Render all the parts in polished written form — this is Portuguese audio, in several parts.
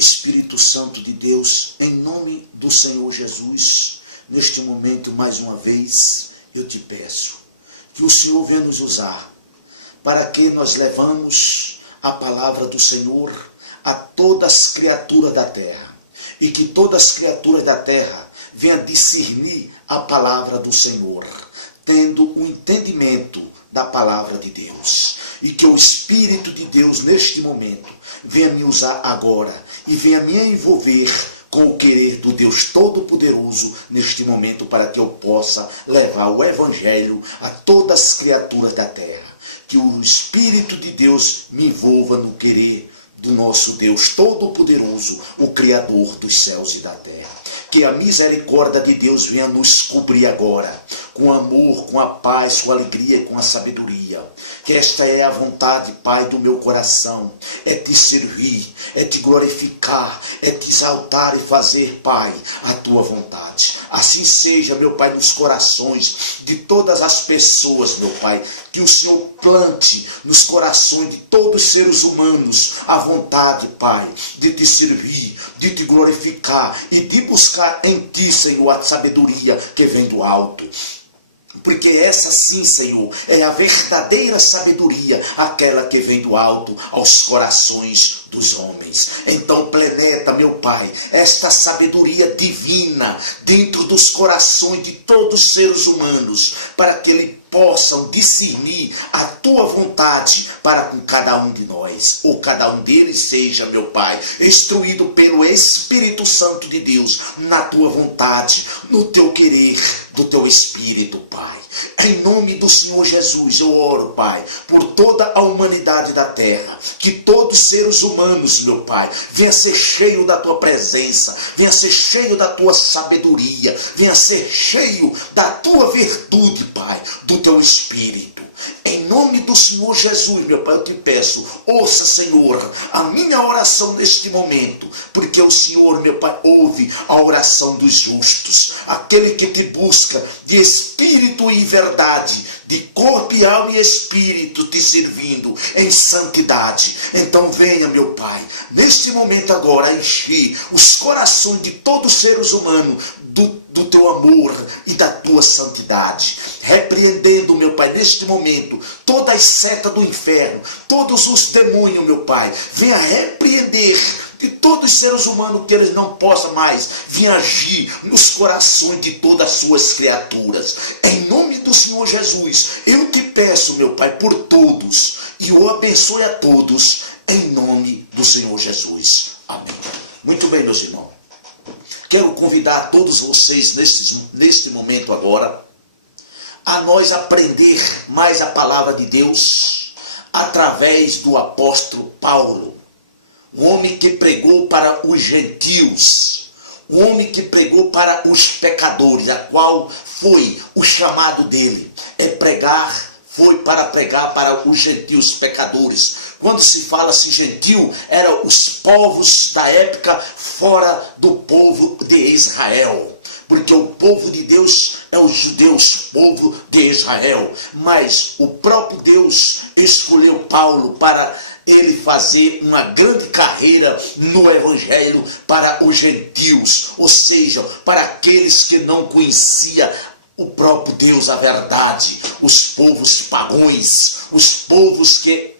Espírito Santo de Deus, em nome do Senhor Jesus, neste momento, mais uma vez, eu te peço que o Senhor venha nos usar, para que nós levamos a palavra do Senhor a todas as criaturas da terra, e que todas as criaturas da terra venham discernir a palavra do Senhor, tendo o entendimento da palavra de Deus, e que o Espírito de Deus, neste momento, venha me usar agora, e venha me envolver com o querer do Deus Todo-Poderoso neste momento, para que eu possa levar o Evangelho a todas as criaturas da terra. Que o Espírito de Deus me envolva no querer do nosso Deus Todo-Poderoso, o Criador dos céus e da terra. Que a misericórdia de Deus venha nos cobrir agora, com amor, com a paz, com a alegria e com a sabedoria. Que esta é a vontade, Pai, do meu coração, é te servir, é te glorificar, é te exaltar e fazer, Pai, a tua vontade. Assim seja, meu Pai, nos corações de todas as pessoas, meu Pai, que o Senhor plante nos corações de todos os seres humanos a vontade, Pai, de te servir, de te glorificar e de buscar em ti, Senhor, a sabedoria que vem do alto. Porque essa sim, Senhor, é a verdadeira sabedoria, aquela que vem do alto aos corações dos homens. Então penetra, meu Pai, esta sabedoria divina dentro dos corações de todos os seres humanos, para que ele possam discernir a tua vontade para com cada um de nós, ou cada um deles seja, meu Pai, instruído pelo Espírito Santo de Deus, na tua vontade, no teu querer do teu Espírito, Pai. Em nome do Senhor Jesus, eu oro, Pai, por toda a humanidade da terra, que todos os seres humanos, meu Pai, venha ser cheio da tua presença, venha ser cheio da tua sabedoria, venha ser cheio da tua virtude, Pai, do teu Espírito. Em nome do Senhor Jesus, meu Pai, eu te peço, ouça, Senhor, a minha oração neste momento, porque o Senhor, meu Pai, ouve a oração dos justos, aquele que te busca de espírito e verdade, de corpo e alma e espírito, te servindo em santidade. Então venha, meu Pai, neste momento agora, encher os corações de todos os seres humanos do teu amor e da tua santidade, repreendendo, meu Pai, neste momento, todas as setas do inferno, todos os demônios, meu Pai, venha repreender de todos os seres humanos, que eles não possam mais vir agir nos corações de todas as suas criaturas. Em nome do Senhor Jesus, eu te peço, meu Pai, por todos, e eu abençoe a todos, em nome do Senhor Jesus. Amém. Muito bem, meus irmãos. Quero convidar todos vocês neste momento agora a nós aprender mais a palavra de Deus através do apóstolo Paulo, o homem que pregou para os gentios, o homem que pregou para os pecadores, a qual foi o chamado dele, foi para pregar para os gentios pecadores. Quando se fala assim gentil, eram os povos da época fora do povo de Israel. Porque o povo de Deus é os judeus, povo de Israel. Mas o próprio Deus escolheu Paulo para ele fazer uma grande carreira no Evangelho para os gentios. Ou seja, para aqueles que não conheciam o próprio Deus, a verdade. Os povos pagãos, os povos que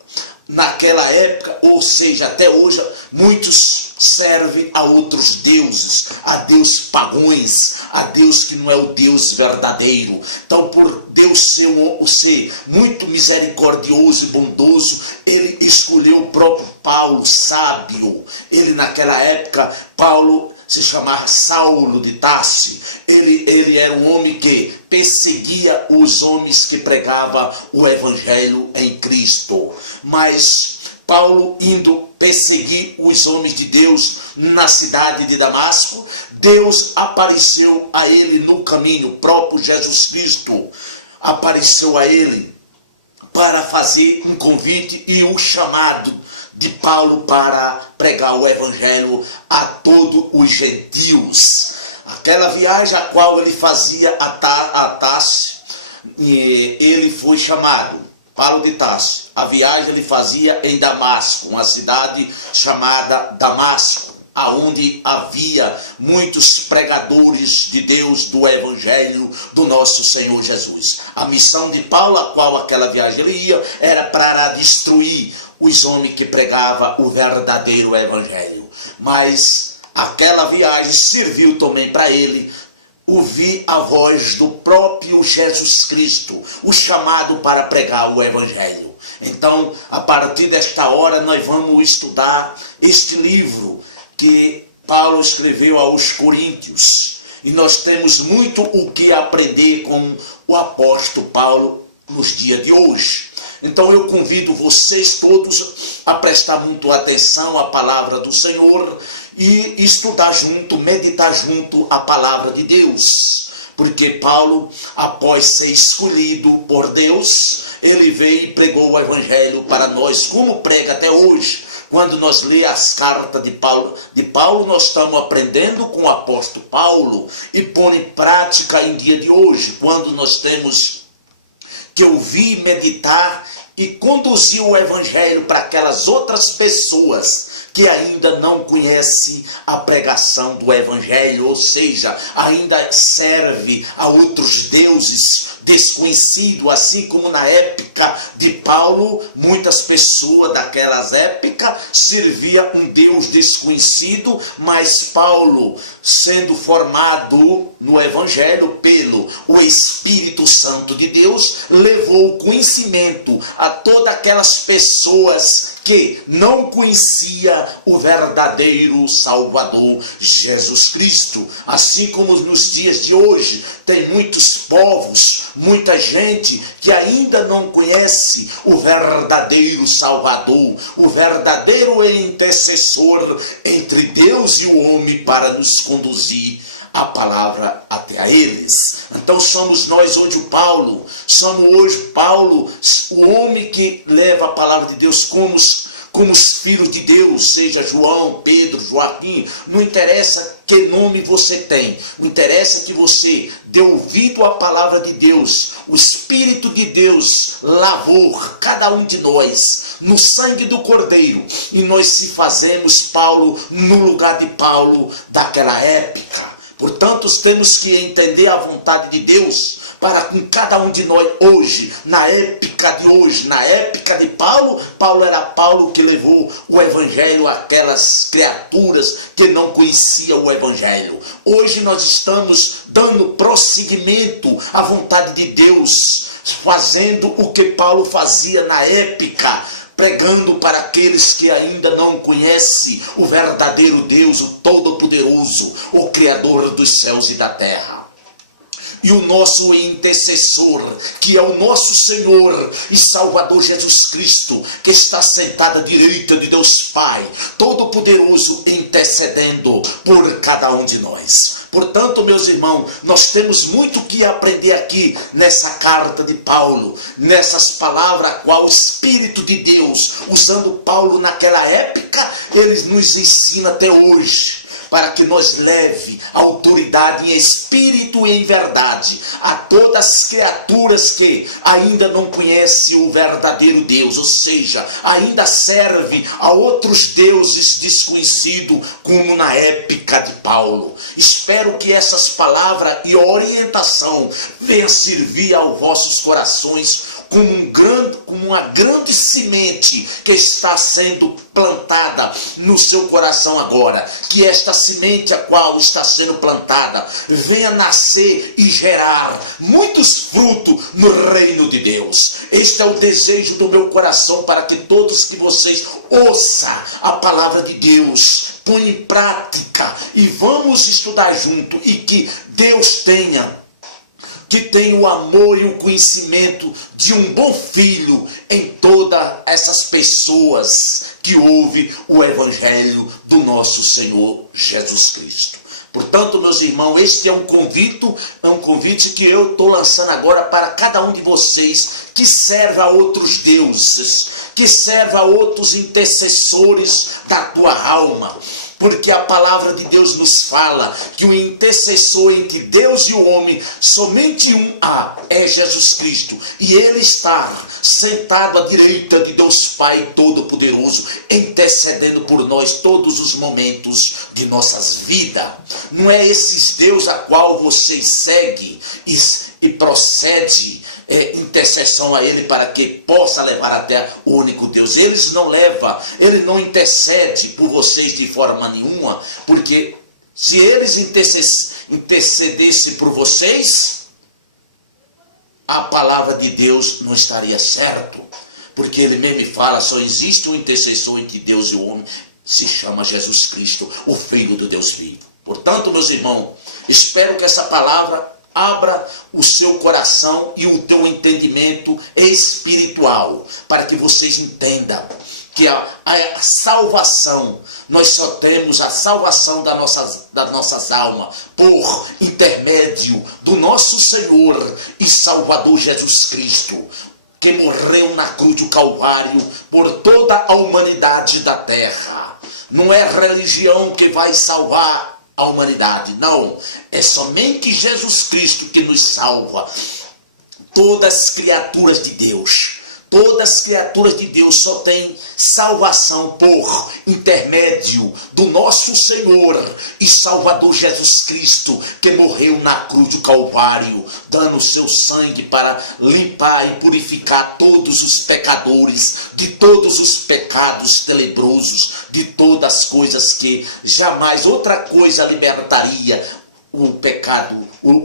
naquela época, ou seja, até hoje, muitos servem a outros deuses, a deuses pagãos, a Deus que não é o Deus verdadeiro. Então, por Deus ser muito misericordioso e bondoso, ele escolheu o próprio Paulo, sábio. Ele, naquela época, Paulo se chamava Saulo de Tarso. Ele era um homem que perseguia os homens que pregavam o Evangelho em Cristo. Mas Paulo, indo perseguir os homens de Deus na cidade de Damasco, Deus apareceu a ele no caminho. O próprio Jesus Cristo apareceu a ele para fazer um convite e um chamado de Paulo para pregar o Evangelho a todos os gentios. Aquela viagem a qual ele fazia a Tarso, ele foi chamado, Paulo de Tarso. A viagem ele fazia em Damasco, uma cidade chamada Damasco. aonde havia muitos pregadores de Deus, do Evangelho do nosso Senhor Jesus. A missão de Paulo, a qual aquela viagem ele ia, era para destruir os homens que pregavam o verdadeiro Evangelho. Mas aquela viagem serviu também para ele ouvir a voz do próprio Jesus Cristo, o chamado para pregar o Evangelho. Então, a partir desta hora, nós vamos estudar este livro que Paulo escreveu aos Coríntios. E nós temos muito o que aprender com o apóstolo Paulo nos dias de hoje. Então eu convido vocês todos a prestar muito atenção à palavra do Senhor e estudar junto, meditar junto a palavra de Deus. Porque Paulo, após ser escolhido por Deus, ele veio e pregou o Evangelho para nós, como prega até hoje. Quando nós lemos as cartas de Paulo, nós estamos aprendendo com o apóstolo Paulo e pôr em prática em dia de hoje, quando nós temos que ouvir, meditar e conduzir o Evangelho para aquelas outras pessoas que ainda não conhecem a pregação do Evangelho, ou seja, ainda serve a outros deuses desconhecidos, assim como na época de Paulo, muitas pessoas daquelas épocas serviam um Deus desconhecido, mas Paulo, sendo formado no Evangelho pelo o Espírito Santo de Deus, levou o conhecimento a todas aquelas pessoas que não conhecia o verdadeiro Salvador Jesus Cristo. Assim como nos dias de hoje tem muitos povos, muita gente que ainda não conhece o verdadeiro Salvador, o verdadeiro intercessor entre Deus e o homem para nos conduzir a palavra até a eles. Então somos nós hoje o Paulo, o homem que leva a palavra de Deus como os filhos de Deus, seja João, Pedro, Joaquim, não interessa que nome você tem, o interessa que você dê ouvido à palavra de Deus. O Espírito de Deus lavou cada um de nós no sangue do Cordeiro, e nós se fazemos Paulo no lugar de Paulo daquela época. Portanto, temos que entender a vontade de Deus para com cada um de nós hoje, na época de hoje, na época de Paulo. Paulo era Paulo que levou o Evangelho àquelas criaturas que não conheciam o Evangelho. Hoje nós estamos dando prosseguimento à vontade de Deus, fazendo o que Paulo fazia na época, pregando para aqueles que ainda não conhecem o verdadeiro Deus, o Todo-Poderoso, o Criador dos céus e da terra. E o nosso intercessor, que é o nosso Senhor e Salvador Jesus Cristo, que está sentado à direita de Deus Pai, Todo-Poderoso, intercedendo por cada um de nós. Portanto, meus irmãos, nós temos muito que aprender aqui nessa carta de Paulo, nessas palavras, a qual o Espírito de Deus, usando Paulo naquela época, ele nos ensina até hoje, para que nós leve a autoridade em espírito e em verdade a todas as criaturas que ainda não conhecem o verdadeiro Deus, ou seja, ainda serve a outros deuses desconhecidos, como na época de Paulo. Espero que essas palavras e orientação venham servir aos vossos corações como uma grande semente que está sendo plantada no seu coração agora. Que esta semente a qual está sendo plantada venha nascer e gerar muitos frutos no reino de Deus. Este é o desejo do meu coração, para que todos que vocês ouçam a palavra de Deus, põe em prática e vamos estudar junto, e que Deus tenha o amor e o conhecimento de um bom filho em todas essas pessoas que ouvem o Evangelho do nosso Senhor Jesus Cristo. Portanto, meus irmãos, este é um convite que eu estou lançando agora para cada um de vocês que serve a outros deuses, que serve a outros intercessores da tua alma, porque a palavra de Deus nos fala que o intercessor entre Deus e o homem, somente um há, é Jesus Cristo, e ele está sentado à direita de Deus Pai Todo-Poderoso, intercedendo por nós todos os momentos de nossas vidas. Não é esses Deus a qual vocês seguem e procede intercessão a ele para que possa levar até o único Deus. Eles não levam, ele não intercede por vocês de forma nenhuma, porque se eles intercedessem por vocês, a palavra de Deus não estaria certo, porque ele mesmo fala, só existe um intercessor entre Deus e o homem, se chama Jesus Cristo, o Filho do Deus vivo. Portanto, meus irmãos, espero que essa palavra abra o seu coração e o teu entendimento espiritual, para que vocês entendam que a salvação, nós só temos a salvação das nossas almas por intermédio do nosso Senhor e Salvador Jesus Cristo, que morreu na cruz do Calvário por toda a humanidade da terra. Não é religião que vai salvar a humanidade, não, é somente Jesus Cristo que nos salva. Todas as criaturas de Deus só têm salvação por intermédio do nosso Senhor e Salvador Jesus Cristo, que morreu na cruz do Calvário, dando seu sangue para limpar e purificar todos os pecadores de todos os pecados tenebrosos, de todas as coisas que jamais outra coisa libertaria o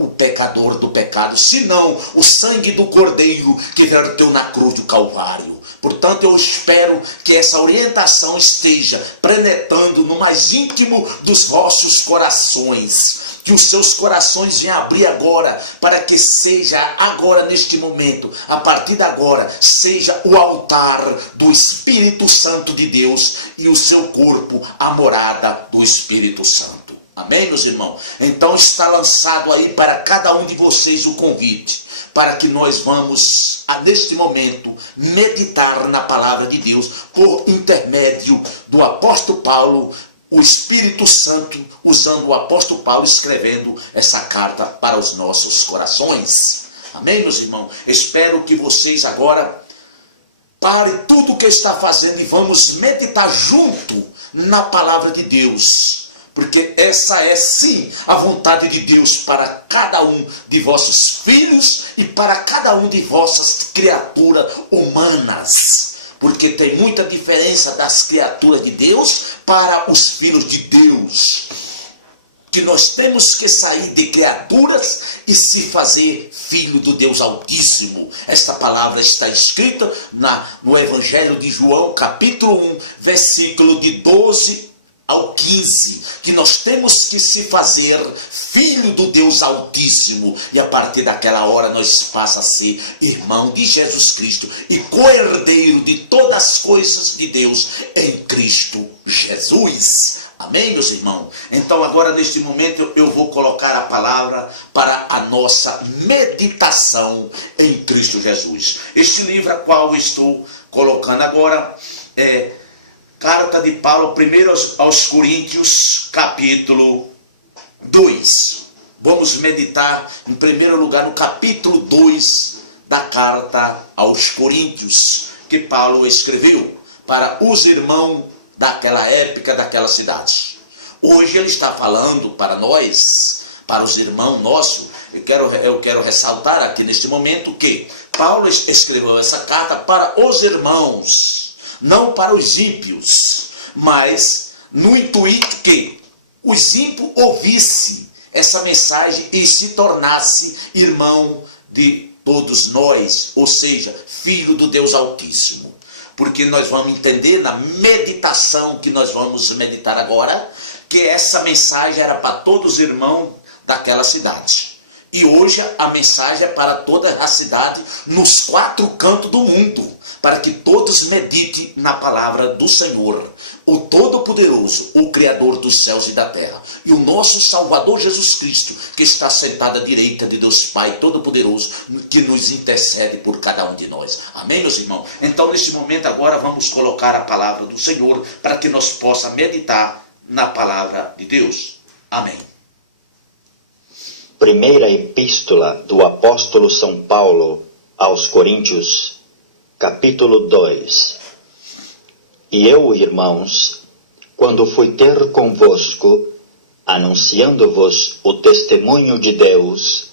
pecador do pecado, senão o sangue do Cordeiro que verteu na cruz do Calvário. Portanto, eu espero que essa orientação esteja penetrando no mais íntimo dos vossos corações, que os seus corações venham abrir agora, para que seja agora, neste momento, a partir de agora, seja o altar do Espírito Santo de Deus e o seu corpo a morada do Espírito Santo. Amém, meus irmãos? Então está lançado aí para cada um de vocês o convite, para que nós vamos, neste momento, meditar na palavra de Deus, por intermédio do apóstolo Paulo, o Espírito Santo, usando o apóstolo Paulo, escrevendo essa carta para os nossos corações. Amém, meus irmãos? Espero que vocês agora parem tudo o que está fazendo e vamos meditar junto na palavra de Deus. Porque essa é sim a vontade de Deus para cada um de vossos filhos e para cada um de vossas criaturas humanas. Porque tem muita diferença das criaturas de Deus para os filhos de Deus. Que nós temos que sair de criaturas e se fazer filho do Deus Altíssimo. Esta palavra está escrita no Evangelho de João, capítulo 1, versículo de 12 ao 15, que nós temos que se fazer filho do Deus Altíssimo, e a partir daquela hora nós passa a ser irmão de Jesus Cristo e co-herdeiro de todas as coisas de Deus em Cristo Jesus. Amém, meus irmãos? Então agora neste momento eu vou colocar a palavra para a nossa meditação em Cristo Jesus. Este livro a qual eu estou colocando agora é Carta de Paulo, 1 aos Coríntios, capítulo 2. Vamos meditar, em primeiro lugar, no capítulo 2 da Carta aos Coríntios, que Paulo escreveu para os irmãos daquela época, daquela cidade. Hoje ele está falando para nós, para os irmãos nossos. Eu quero ressaltar aqui neste momento que Paulo escreveu essa carta para os irmãos, não para os ímpios, mas no intuito que os ímpios ouvissem essa mensagem e se tornasse irmão de todos nós, ou seja, filho do Deus Altíssimo. Porque nós vamos entender na meditação que nós vamos meditar agora, que essa mensagem era para todos os irmãos daquela cidade. E hoje a mensagem é para toda a cidade, nos 4 cantos do mundo, para que todos meditem na palavra do Senhor, o Todo-Poderoso, o Criador dos céus e da terra, e o nosso Salvador Jesus Cristo, que está sentado à direita de Deus Pai Todo-Poderoso, que nos intercede por cada um de nós. Amém, meus irmãos? Então, neste momento agora, vamos colocar a palavra do Senhor, para que nós possamos meditar na palavra de Deus. Amém. Primeira Epístola do Apóstolo São Paulo aos Coríntios, capítulo 2. E eu, irmãos, quando fui ter convosco, anunciando-vos o testemunho de Deus,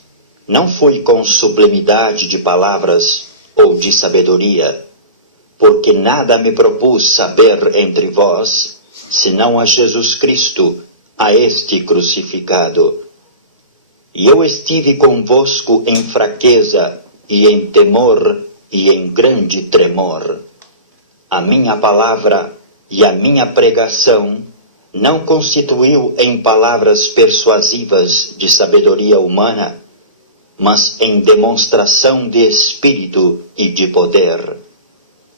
não fui com sublimidade de palavras ou de sabedoria, porque nada me propus saber entre vós, senão a Jesus Cristo, a este crucificado. E eu estive convosco em fraqueza, e em temor, e em grande tremor. A minha palavra e a minha pregação não constituiu em palavras persuasivas de sabedoria humana, mas em demonstração de espírito e de poder,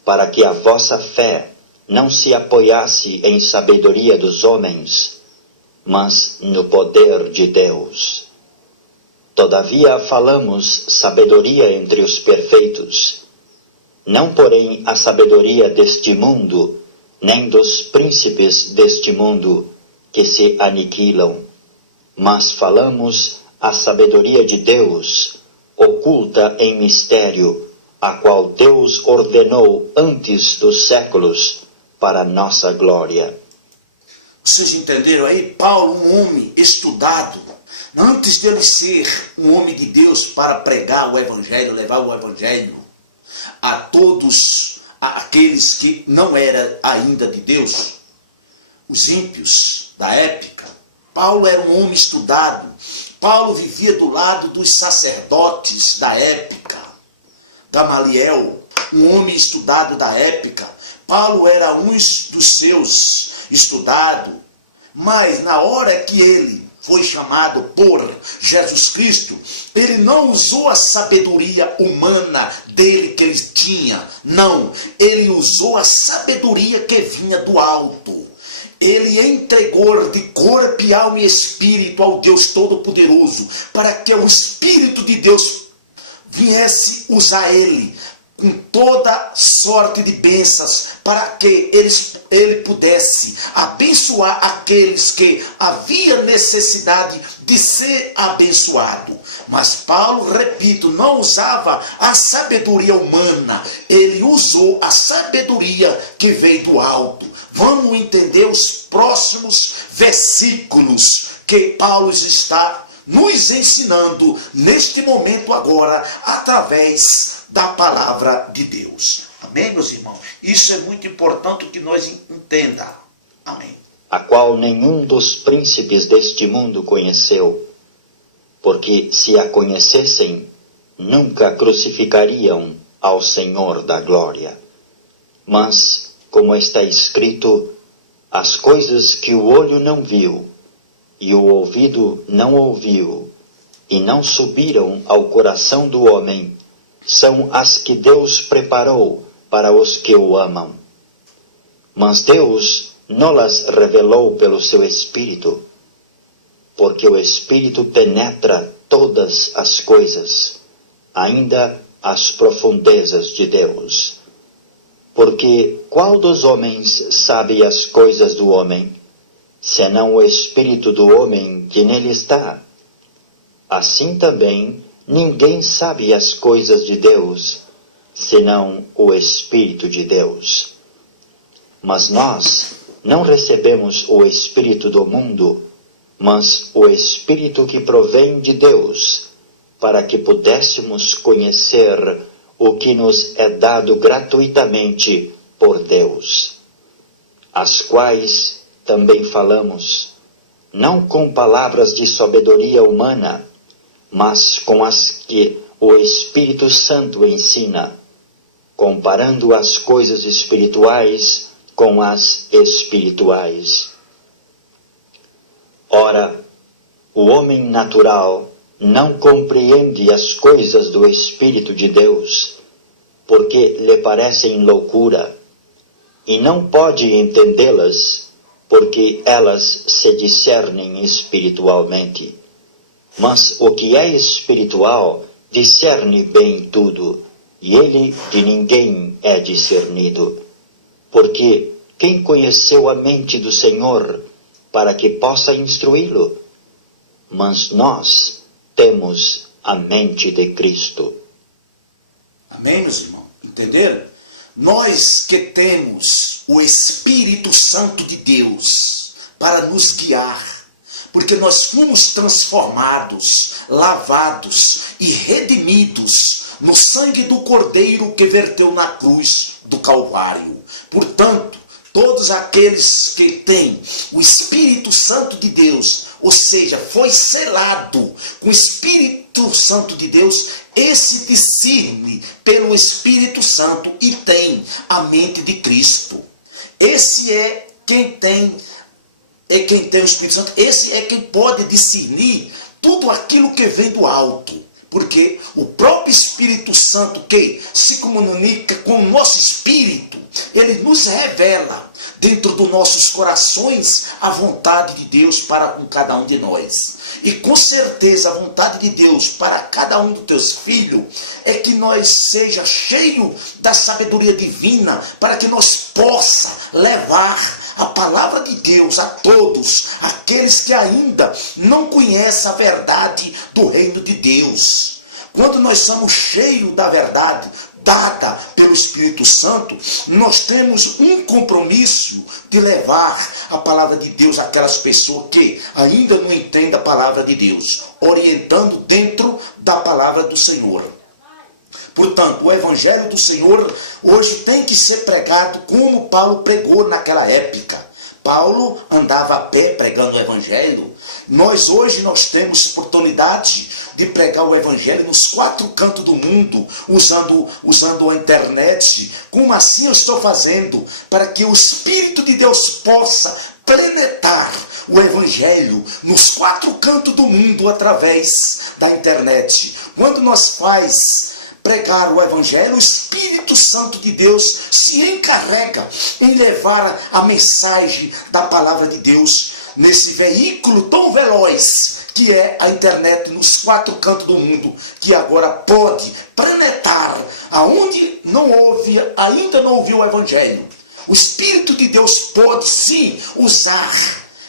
para que a vossa fé não se apoiasse em sabedoria dos homens, mas no poder de Deus. Todavia falamos sabedoria entre os perfeitos, não porém a sabedoria deste mundo, nem dos príncipes deste mundo, que se aniquilam, mas falamos a sabedoria de Deus, oculta em mistério, a qual Deus ordenou antes dos séculos, para nossa glória. Vocês entenderam aí? Paulo, um homem estudado, antes dele ser um homem de Deus para pregar o evangelho, levar o evangelho a todos aqueles que não eram ainda de Deus, os ímpios da época. Paulo era um homem estudado. Paulo vivia do lado dos sacerdotes da época. Gamaliel, um homem estudado da época. Paulo era um dos seus estudado, mas na hora que ele foi chamado por Jesus Cristo, ele não usou a sabedoria humana dele que ele tinha. Não, ele usou a sabedoria que vinha do alto. Ele entregou de corpo, alma e espírito ao Deus Todo-Poderoso, para que o Espírito de Deus viesse usar ele com toda sorte de bênçãos, para que ele pudesse abençoar aqueles que havia necessidade de ser abençoado. Mas Paulo, repito, não usava a sabedoria humana, ele usou a sabedoria que veio do alto. Vamos entender os próximos versículos que Paulo está nos ensinando neste momento agora, através da palavra de Deus. Amém, meus irmãos? Isso é muito importante que nós entenda. Amém. A qual nenhum dos príncipes deste mundo conheceu, porque se a conhecessem, nunca crucificariam ao Senhor da glória. Mas, como está escrito, as coisas que o olho não viu, e o ouvido não ouviu, e não subiram ao coração do homem, são as que Deus preparou para os que o amam. Mas Deus não-las revelou pelo seu Espírito, porque o Espírito penetra todas as coisas, ainda as profundezas de Deus. Porque qual dos homens sabe as coisas do homem, senão o Espírito do homem que nele está? Assim também ninguém sabe as coisas de Deus, senão o Espírito de Deus. Mas nós não recebemos o Espírito do mundo, mas o Espírito que provém de Deus, para que pudéssemos conhecer o que nos é dado gratuitamente por Deus, as quais também falamos, não com palavras de sabedoria humana, mas com as que o Espírito Santo ensina, comparando as coisas espirituais com as espirituais. Ora, o homem natural não compreende as coisas do Espírito de Deus, porque lhe parecem loucura, e não pode entendê-las, porque elas se discernem espiritualmente. Mas o que é espiritual discerne bem tudo, e ele de ninguém é discernido. Porque quem conheceu a mente do Senhor, para que possa instruí-lo. Mas nós temos a mente de Cristo. Amém, meus irmãos? Entenderam? Nós que temos o Espírito Santo de Deus para nos guiar, porque nós fomos transformados, lavados e redimidos no sangue do Cordeiro que verteu na cruz do Calvário. Portanto, todos aqueles que têm o Espírito Santo de Deus, ou seja, foi selado com o Espírito Santo de Deus, esse discerne pelo Espírito Santo e tem a mente de Cristo. Esse é quem tem o Espírito Santo, esse é quem pode discernir tudo aquilo que vem do alto. Porque o próprio Espírito Santo que se comunica com o nosso espírito, ele nos revela dentro dos nossos corações a vontade de Deus para com cada um de nós. E com certeza a vontade de Deus para cada um dos teus filhos é que nós seja cheio da sabedoria divina, para que nós possa levar a palavra de Deus a todos aqueles que ainda não conhecem a verdade do reino de Deus. Quando nós somos cheios da verdade dada pelo Espírito Santo, nós temos um compromisso de levar a palavra de Deus àquelas pessoas que ainda não entendem a palavra de Deus, orientando dentro da palavra do Senhor. Portanto, o Evangelho do Senhor hoje tem que ser pregado como Paulo pregou naquela época. Paulo andava a pé pregando o Evangelho. Nós hoje temos oportunidade de pregar o Evangelho nos 4 cantos do mundo, usando a internet. Como assim eu estou fazendo? Para que o Espírito de Deus possa penetrar o Evangelho nos 4 cantos do mundo através da internet. Quando nós pregar o Evangelho, o Espírito Santo de Deus se encarrega em levar a mensagem da palavra de Deus nesse veículo tão veloz que é a internet nos 4 cantos do mundo, que agora pode penetrar aonde ainda não ouviu o Evangelho. O Espírito de Deus pode sim usar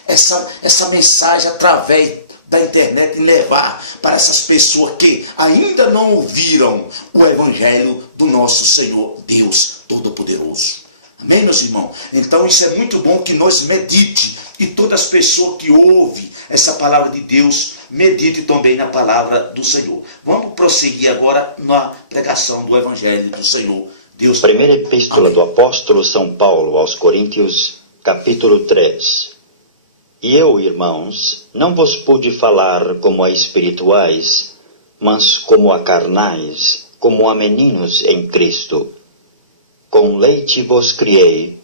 essa mensagem através da internet e levar para essas pessoas que ainda não ouviram o Evangelho do nosso Senhor Deus Todo-Poderoso. Amém, meus irmãos? Então isso é muito bom que nós medite, e todas as pessoas que ouvem essa palavra de Deus, medite também na palavra do Senhor. Vamos prosseguir agora na pregação do Evangelho do Senhor Deus. Primeira Epístola do Apóstolo São Paulo aos Coríntios, capítulo 3. E eu, irmãos, não vos pude falar como a espirituais, mas como a carnais, como a meninos em Cristo. Com leite vos criei,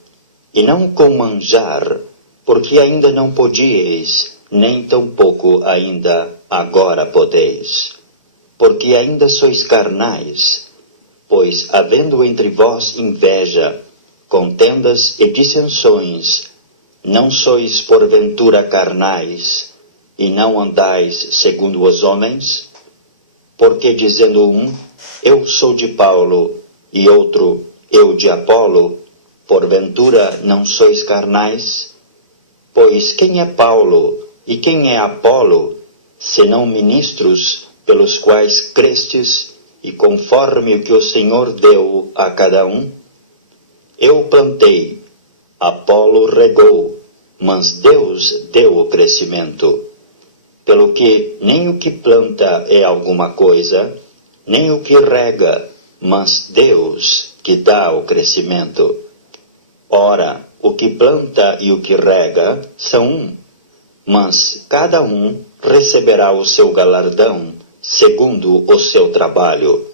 e não com manjar, porque ainda não podíeis, nem tampouco ainda agora podeis. Porque ainda sois carnais, pois havendo entre vós inveja, contendas e dissensões, não sois porventura carnais, e não andais segundo os homens? Porque dizendo um, eu sou de Paulo, e outro, eu de Apolo, porventura não sois carnais? Pois quem é Paulo e quem é Apolo, senão ministros pelos quais crestes, e conforme o que o Senhor deu a cada um? Eu plantei, Apolo regou, mas Deus deu o crescimento. Pelo que nem o que planta é alguma coisa, nem o que rega, mas Deus que dá o crescimento. Ora, o que planta e o que rega são um, mas cada um receberá o seu galardão segundo o seu trabalho.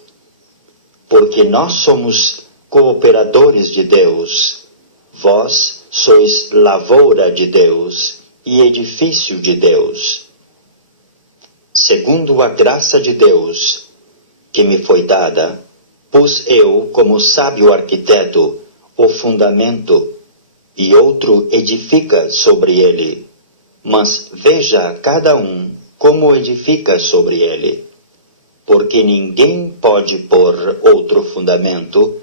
Porque nós somos cooperadores de Deus, vós sois lavoura de Deus e edifício de Deus. Segundo a graça de Deus que me foi dada, pus eu, como sábio arquiteto, o fundamento, e outro edifica sobre ele. Mas veja cada um como edifica sobre ele. Porque ninguém pode pôr outro fundamento,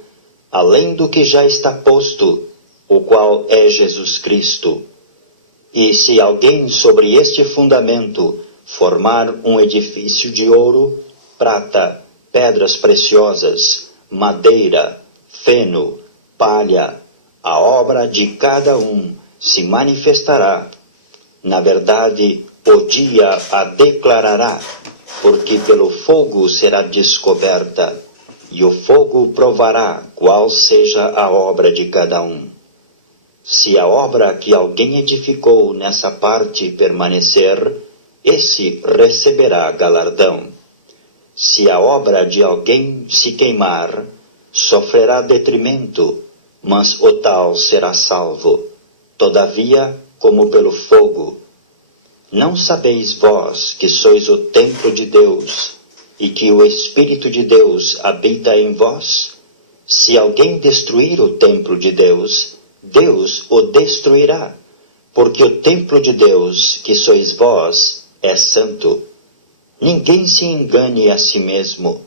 além do que já está posto, o qual é Jesus Cristo. E se alguém sobre este fundamento formar um edifício de ouro, prata, pedras preciosas, madeira, feno, palha, a obra de cada um se manifestará. Na verdade, o dia a declarará, porque pelo fogo será descoberta, e o fogo provará qual seja a obra de cada um. Se a obra que alguém edificou nessa parte permanecer, esse receberá galardão. Se a obra de alguém se queimar, sofrerá detrimento, mas o tal será salvo, todavia como pelo fogo. Não sabeis vós que sois o templo de Deus, e que o Espírito de Deus habita em vós? Se alguém destruir o templo de Deus, Deus o destruirá, porque o templo de Deus, que sois vós, é santo. Ninguém se engane a si mesmo.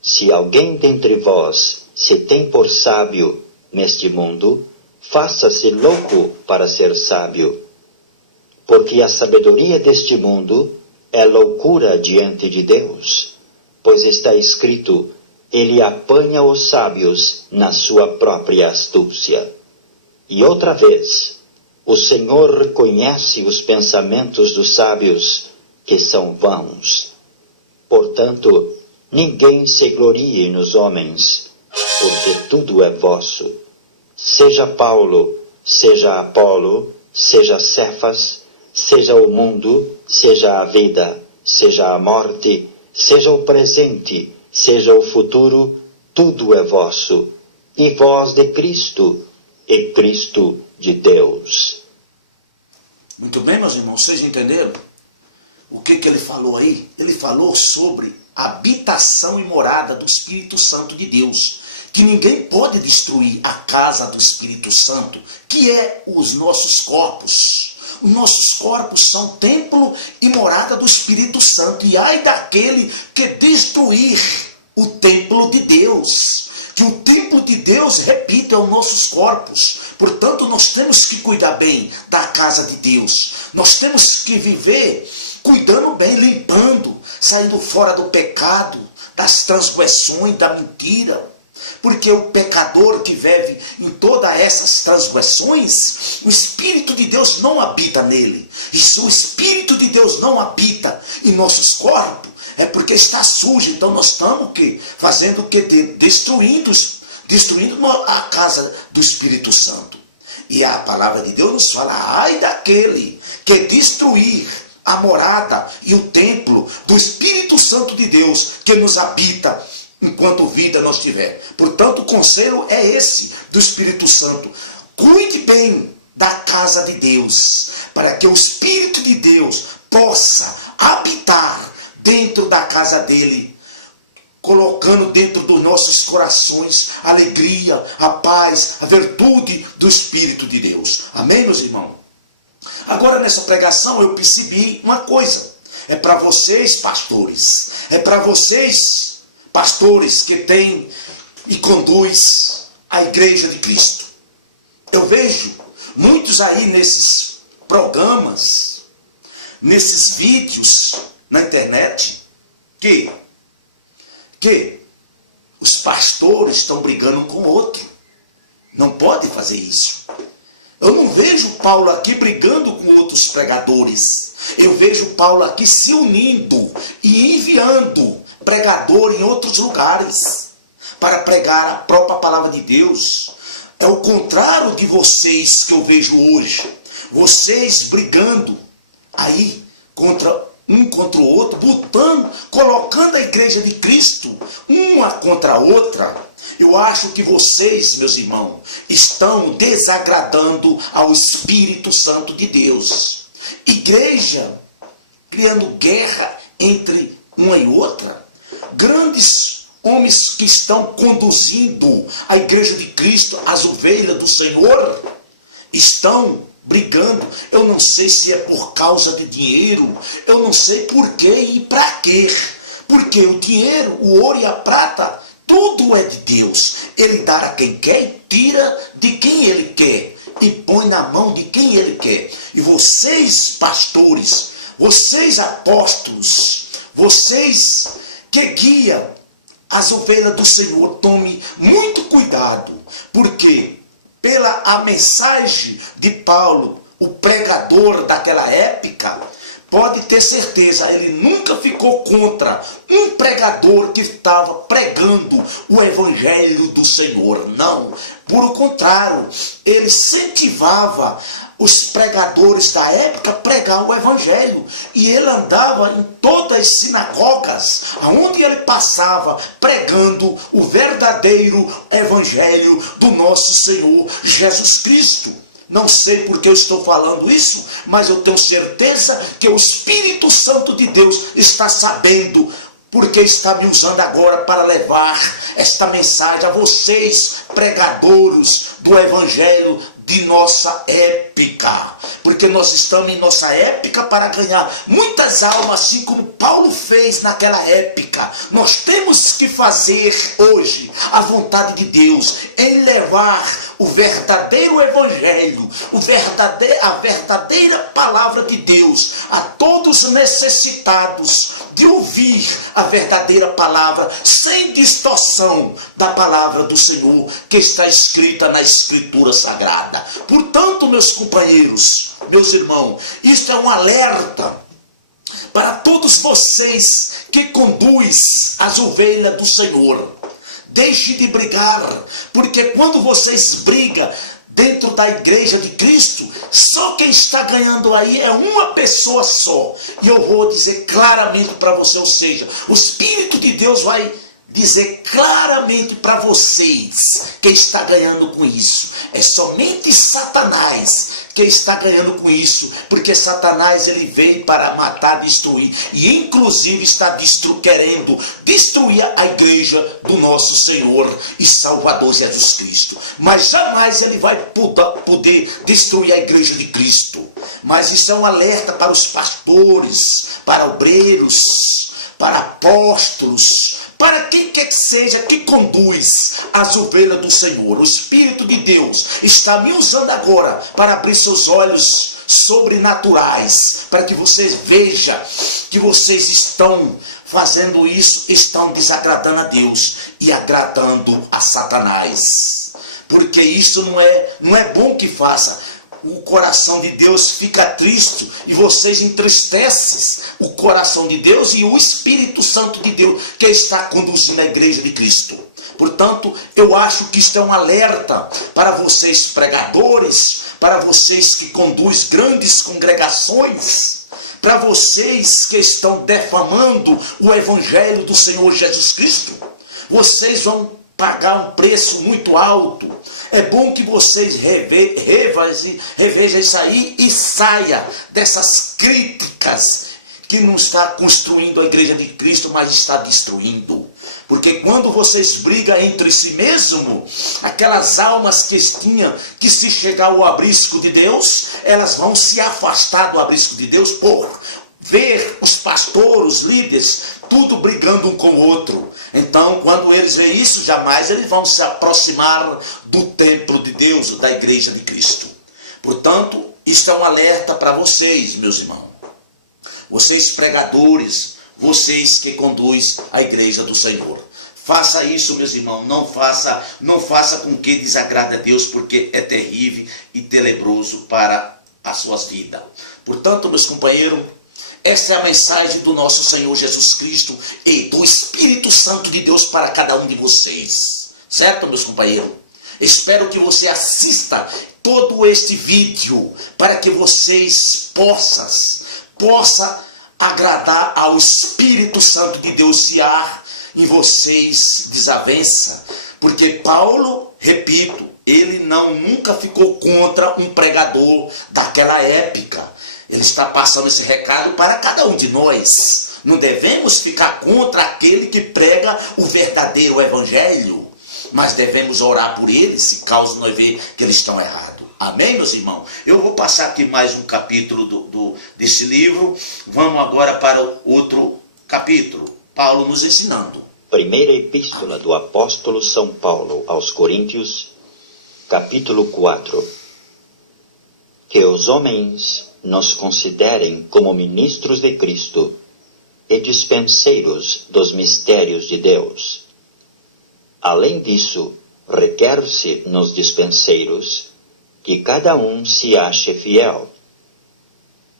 Se alguém dentre vós se tem por sábio neste mundo, faça-se louco para ser sábio. Porque a sabedoria deste mundo é loucura diante de Deus, pois está escrito, ele apanha os sábios na sua própria astúcia. E outra vez, o Senhor conhece os pensamentos dos sábios, que são vãos. Portanto, ninguém se glorie nos homens, porque tudo é vosso. Seja Paulo, seja Apolo, seja Cefas, seja o mundo, seja a vida, seja a morte, seja o presente, seja o futuro, tudo é vosso, e vós de Cristo, e Cristo de Deus. Muito bem, meus irmãos, vocês entenderam? O que ele falou aí? Ele falou sobre a habitação e morada do Espírito Santo de Deus, que ninguém pode destruir a casa do Espírito Santo, que é os nossos corpos. Os nossos corpos são templo e morada do Espírito Santo. E ai daquele que destruir o templo de Deus. Que o templo de Deus, repito, é os nossos corpos. Portanto, nós temos que cuidar bem da casa de Deus. Nós temos que viver cuidando bem, limpando, saindo fora do pecado, das transgressões, da mentira. Porque o pecador que vive em todas essas transgressões, o Espírito de Deus não habita nele. E se o Espírito de Deus não habita em nossos corpos, é porque está sujo. Então nós estamos fazendo o que? Destruindo a casa do Espírito Santo. E a palavra de Deus nos fala, ai daquele que destruir a morada e o templo do Espírito Santo de Deus que nos habita enquanto vida nós tiver. Portanto, o conselho é esse do Espírito Santo. Cuide bem da casa de Deus, para que o Espírito de Deus possa habitar dentro da casa dele, colocando dentro dos nossos corações a alegria, a paz, a virtude do Espírito de Deus. Amém, meus irmãos? Agora, nessa pregação, eu percebi uma coisa. É para vocês, pastores. É para vocês, pastores, que têm e conduz a Igreja de Cristo. Eu vejo muitos aí nesses programas, nesses vídeos na internet, que os pastores estão brigando um com o outro. Não pode fazer isso. Eu não vejo Paulo aqui brigando com outros pregadores. Eu vejo Paulo aqui se unindo e enviando pregador em outros lugares para pregar a própria palavra de Deus. É o contrário de vocês que eu vejo hoje. Vocês brigando aí um contra o outro, colocando a Igreja de Cristo uma contra a outra. Eu acho que vocês, meus irmãos, estão desagradando ao Espírito Santo de Deus. Igreja criando guerra entre uma e outra. Grandes homens que estão conduzindo a Igreja de Cristo, as ovelhas do Senhor, estão brigando. Eu não sei se é por causa de dinheiro, eu não sei por quê e para quê. Porque o dinheiro, o ouro e a prata, tudo é de Deus. Ele dá a quem quer e tira de quem ele quer. e põe na mão de quem ele quer. E vocês, pastores, vocês, apóstolos, vocês que guiam as ovelhas do Senhor, tome muito cuidado, porque pela a mensagem de Paulo, o pregador daquela época, pode ter certeza, ele nunca ficou contra um pregador que estava pregando o evangelho do Senhor. Não, por contrário, ele incentivava os pregadores da época a pregar o evangelho. E ele andava em todas as sinagogas, aonde ele passava, pregando o verdadeiro evangelho do nosso Senhor Jesus Cristo. Não sei porque eu estou falando isso, mas eu tenho certeza que o Espírito Santo de Deus está sabendo, porque está me usando agora para levar esta mensagem a vocês, pregadores do Evangelho de nossa época. Porque nós estamos em nossa época para ganhar muitas almas, assim como Paulo fez naquela época. Nós temos que fazer hoje a vontade de Deus em levar o verdadeiro evangelho, a verdadeira palavra de Deus a todos os necessitados de ouvir a verdadeira palavra, sem distorção da palavra do Senhor que está escrita na Escritura Sagrada. Portanto, meus companheiros, meus irmãos, isto é um alerta para todos vocês que conduzem as ovelhas do Senhor. Deixe de brigar, porque quando vocês brigam dentro da igreja de Cristo, só quem está ganhando aí é uma pessoa só. E eu vou dizer claramente para você, ou seja, o Espírito de Deus vai dizer claramente para vocês que está ganhando com isso. É somente Satanás que está ganhando com isso, porque Satanás ele veio para matar, destruir, e inclusive está querendo destruir a igreja do nosso Senhor e Salvador Jesus Cristo. Mas jamais ele vai poder destruir a igreja de Cristo. Mas isso é um alerta para os pastores, para obreiros, para apóstolos, para quem quer que seja que conduz as ovelhas do Senhor. O Espírito de Deus está me usando agora para abrir seus olhos sobrenaturais, para que vocês vejam que vocês estão fazendo isso, estão desagradando a Deus e agradando a Satanás. Porque isso não é bom que faça. O coração de Deus fica triste e vocês entristecem o coração de Deus e o Espírito Santo de Deus que está conduzindo a igreja de Cristo. Portanto, eu acho que isto é um alerta para vocês pregadores, para vocês que conduzem grandes congregações, para vocês que estão defamando o Evangelho do Senhor Jesus Cristo. Vocês vão pagar um preço muito alto. É bom que vocês revejam isso aí e saia dessas críticas que não está construindo a igreja de Cristo, mas está destruindo. Porque quando vocês brigam entre si mesmo, aquelas almas que tinham que se chegar ao abrisco de Deus, elas vão se afastar do abrisco de Deus por ver os pastores, os líderes, tudo brigando um com o outro. Então, quando eles veem isso, jamais eles vão se aproximar do templo de Deus, da igreja de Cristo. Portanto, isto é um alerta para vocês, meus irmãos. Vocês pregadores, vocês que conduzem a igreja do Senhor. Faça isso, meus irmãos. Não faça com que desagrade a Deus, porque é terrível e tenebroso para as suas vidas. Portanto, meus companheiros, esta é a mensagem do nosso Senhor Jesus Cristo e do Espírito Santo de Deus para cada um de vocês. Certo, meus companheiros? Espero que você assista todo este vídeo para que vocês possam agradar ao Espírito Santo de Deus se há em vocês desavença. Porque Paulo, repito, ele nunca ficou contra um pregador daquela época. Ele está passando esse recado para cada um de nós. Não devemos ficar contra aquele que prega o verdadeiro evangelho, mas devemos orar por eles, se caso nós vemos que eles estão errados. Amém, meus irmãos? Eu vou passar aqui mais um capítulo desse livro. Vamos agora para o outro capítulo. Paulo nos ensinando. Primeira Epístola do Apóstolo São Paulo aos Coríntios, capítulo 4. que os homens nos considerem como ministros de Cristo e dispenseiros dos mistérios de Deus. Além disso, requer-se nos dispenseiros que cada um se ache fiel.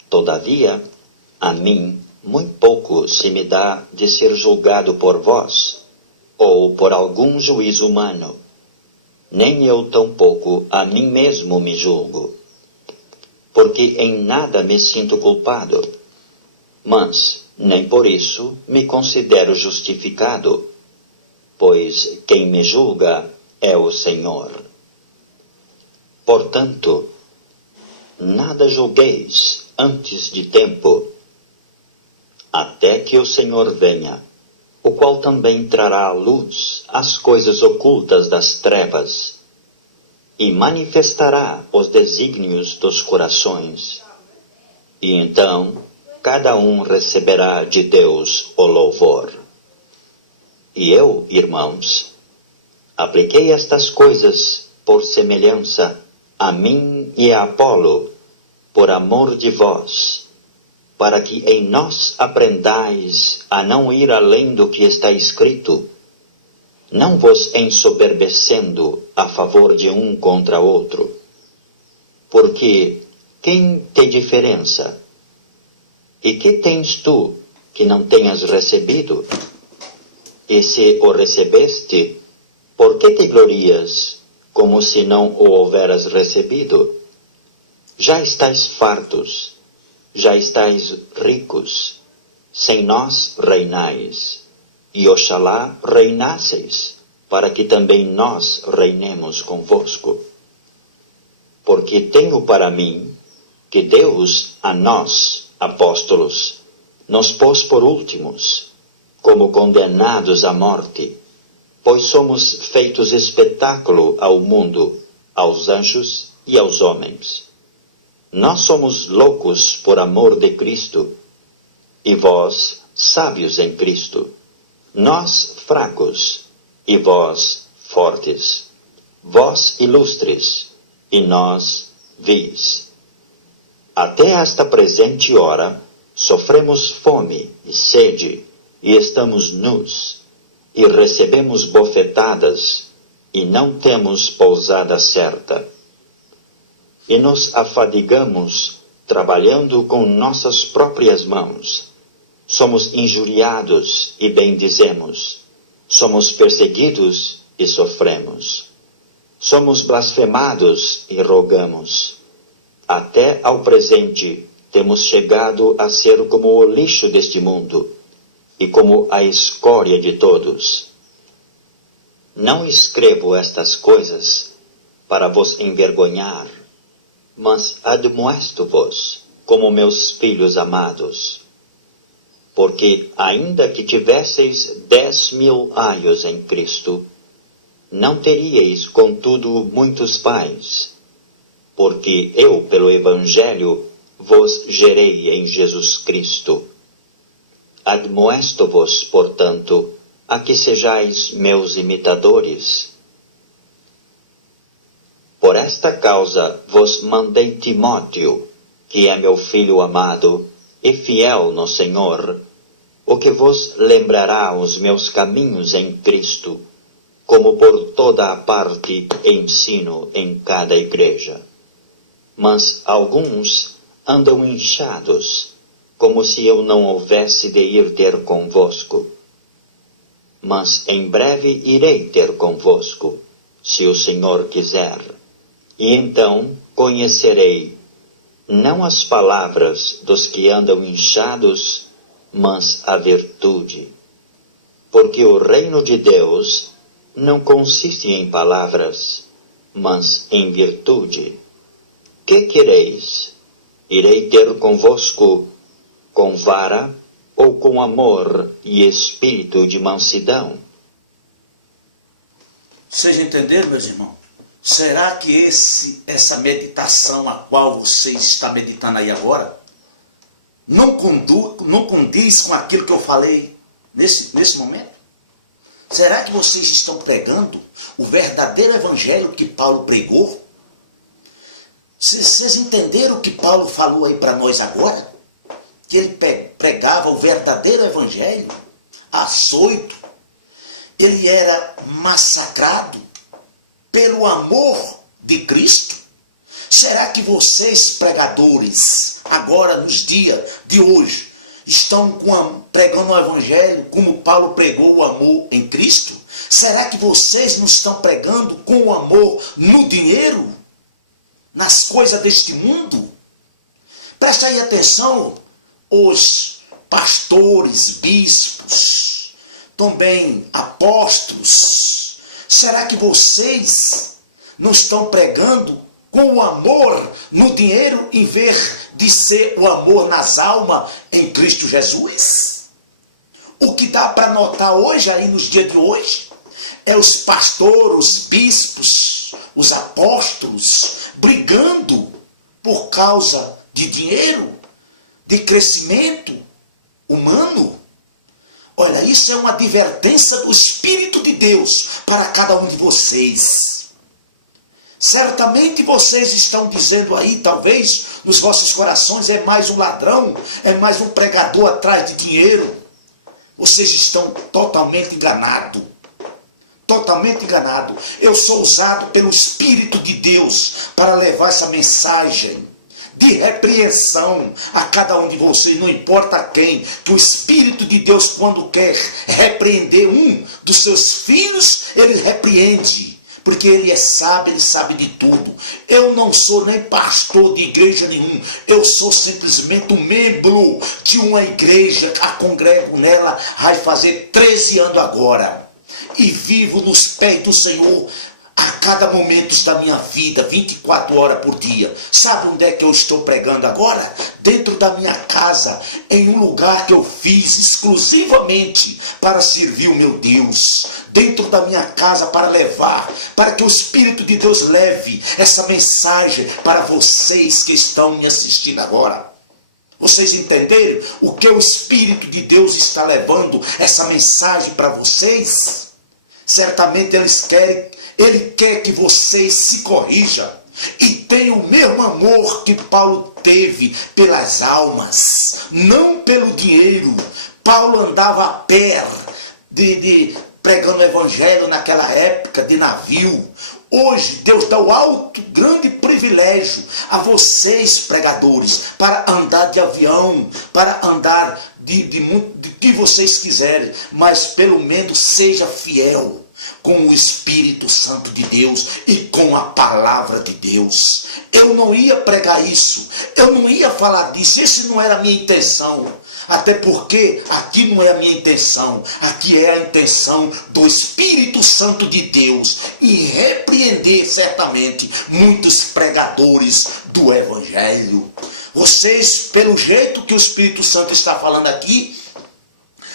Todavia, a mim muito pouco se me dá de ser julgado por vós, ou por algum juiz humano. Nem eu tampouco a mim mesmo me julgo, porque em nada me sinto culpado, mas nem por isso me considero justificado, pois quem me julga é o Senhor. Portanto, nada julgueis antes de tempo, até que o Senhor venha, o qual também trará à luz as coisas ocultas das trevas, e manifestará os desígnios dos corações. E então cada um receberá de Deus o louvor. E eu, irmãos, apliquei estas coisas por semelhança a mim e a Apolo, por amor de vós, para que em nós aprendais a não ir além do que está escrito, não vos ensoberbecendo a favor de um contra outro. Porque quem te diferença? E que tens tu que não tenhas recebido? E se o recebeste, por que te glorias, como se não o houveras recebido? Já estáis fartos, já estáis ricos, sem nós reinais, e oxalá reinasseis, para que também nós reinemos convosco. Porque tenho para mim que Deus a nós, apóstolos, nos pôs por últimos, como condenados à morte, pois somos feitos espetáculo ao mundo, aos anjos e aos homens. Nós somos loucos por amor de Cristo, e vós sábios em Cristo. Nós fracos, e vós fortes. Vós ilustres, e nós vis. Até esta presente hora, sofremos fome e sede, e estamos nus, e recebemos bofetadas, e não temos pousada certa. E nos afadigamos, trabalhando com nossas próprias mãos. Somos injuriados e bendizemos. Somos perseguidos e sofremos. Somos blasfemados e rogamos. Até ao presente temos chegado a ser como o lixo deste mundo e como a escória de todos. Não escrevo estas coisas para vos envergonhar, mas admoesto-vos como meus filhos amados. Porque ainda que tivesseis 10.000 aios em Cristo, não teríeis, contudo, muitos pais, porque eu, pelo Evangelho, vos gerei em Jesus Cristo. Admoesto-vos, portanto, a que sejais meus imitadores. Por esta causa vos mandei Timóteo, que é meu filho amado e fiel no Senhor, o que vos lembrará os meus caminhos em Cristo, como por toda a parte ensino em cada igreja. Mas alguns andam inchados, como se eu não houvesse de ir ter convosco. Mas em breve irei ter convosco, se o Senhor quiser. E então conhecerei, não as palavras dos que andam inchados, mas a virtude. Porque o reino de Deus não consiste em palavras, mas em virtude. Que quereis? Irei ter convosco com vara ou com amor e espírito de mansidão? Vocês entenderam, meus irmãos? Será que essa meditação a qual você está meditando aí agora não condiz com aquilo que eu falei nesse momento? Será que vocês estão pregando o verdadeiro evangelho que Paulo pregou? Vocês entenderam o que Paulo falou aí para nós agora? Que ele pregava o verdadeiro evangelho, açoito. Ele era massacrado pelo amor de Cristo. Será que vocês, pregadores, agora nos dias de hoje, estão pregando o evangelho como Paulo pregou o amor em Cristo? Será que vocês não estão pregando com o amor no dinheiro? Nas coisas deste mundo? Presta aí atenção, os pastores, bispos, também apóstolos. Será que vocês não estão pregando com o amor no dinheiro em vez de ser o amor nas almas em Cristo Jesus? O que dá para notar hoje, aí nos dias de hoje, é os pastores, os bispos, os apóstolos brigando por causa de dinheiro, de crescimento humano. Olha, isso é uma advertência do Espírito de Deus para cada um de vocês. Certamente vocês estão dizendo aí, talvez, nos vossos corações, é mais um ladrão, é mais um pregador atrás de dinheiro. Vocês estão totalmente enganados. Totalmente enganado. Eu sou usado pelo Espírito de Deus para levar essa mensagem de repreensão a cada um de vocês, não importa quem, que o Espírito de Deus, quando quer repreender um dos seus filhos, ele repreende, porque ele é sábio, ele sabe de tudo. Eu não sou nem pastor de igreja nenhum, eu sou simplesmente um membro de uma igreja, a congrego nela, vai fazer 13 anos agora. E vivo nos pés do Senhor a cada momento da minha vida, 24 horas por dia. Sabe onde é que eu estou pregando agora? Dentro da minha casa, em um lugar que eu fiz exclusivamente para servir o meu Deus. Dentro da minha casa para levar, para que o Espírito de Deus leve essa mensagem para vocês que estão me assistindo agora. Vocês entenderam o que o Espírito de Deus está levando essa mensagem para vocês? Certamente ele quer que vocês se corrijam e tenham o mesmo amor que Paulo teve pelas almas, não pelo dinheiro. Paulo andava a pé, pregando o evangelho naquela época de navio. Hoje Deus dá o alto, grande privilégio a vocês, pregadores, para andar de avião, para andar de que vocês quiserem, mas pelo menos seja fiel com o Espírito Santo de Deus e com a palavra de Deus. Eu não ia pregar isso, eu não ia falar disso, essa não era a minha intenção. Até porque aqui não é a minha intenção, aqui é a intenção do Espírito Santo de Deus em repreender certamente muitos pregadores do Evangelho. Vocês, pelo jeito que o Espírito Santo está falando aqui,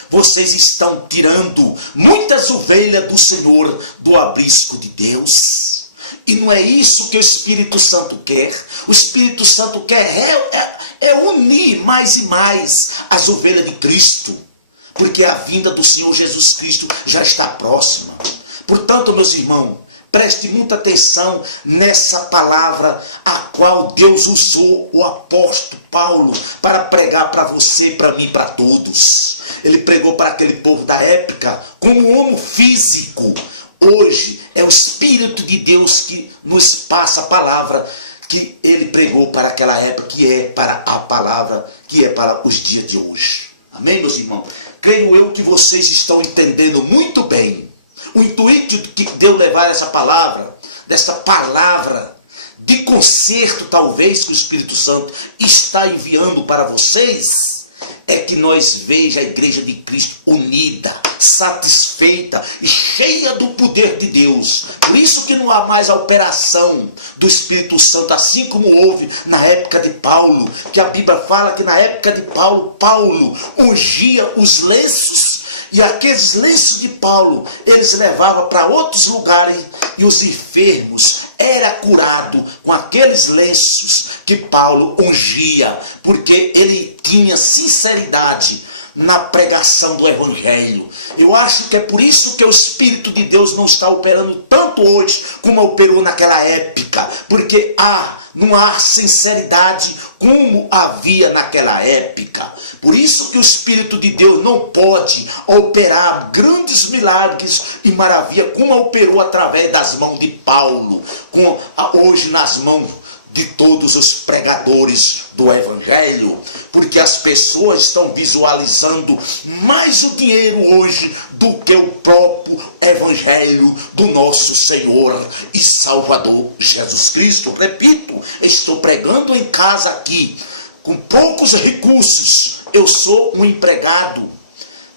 vocês estão tirando muitas ovelhas do Senhor do aprisco de Deus. E não é isso que o Espírito Santo quer. O Espírito Santo quer unir mais e mais as ovelhas de Cristo. Porque a vinda do Senhor Jesus Cristo já está próxima. Portanto, meus irmãos, preste muita atenção nessa palavra a qual Deus usou o apóstolo Paulo para pregar para você, para mim, para todos. Ele pregou para aquele povo da época como um homem físico. Hoje é o Espírito de Deus que nos passa a palavra que ele pregou para aquela época, que é para a palavra, que é para os dias de hoje. Amém, meus irmãos? Creio eu que vocês estão entendendo muito bem o intuito que deu levar essa palavra, dessa palavra de conserto, talvez, que o Espírito Santo está enviando para vocês, é que nós veja a igreja de Cristo unida, satisfeita e cheia do poder de Deus. Por isso que não há mais a operação do Espírito Santo, assim como houve na época de Paulo, que a Bíblia fala que na época de Paulo ungia os lenços, e aqueles lenços de Paulo, eles levavam para outros lugares, e os enfermos eram curados com aqueles lenços que Paulo ungia, porque ele tinha sinceridade na pregação do Evangelho. Eu acho que é por isso que o Espírito de Deus não está operando tanto hoje como operou naquela época, porque há não há sinceridade como havia naquela época. Por isso que o Espírito de Deus não pode operar grandes milagres e maravilhas como operou através das mãos de Paulo, hoje nas mãos de todos os pregadores do Evangelho, porque as pessoas estão visualizando mais o dinheiro hoje do que o próprio Evangelho do nosso Senhor e Salvador Jesus Cristo. Repito, estou pregando em casa aqui, com poucos recursos. Eu sou um empregado,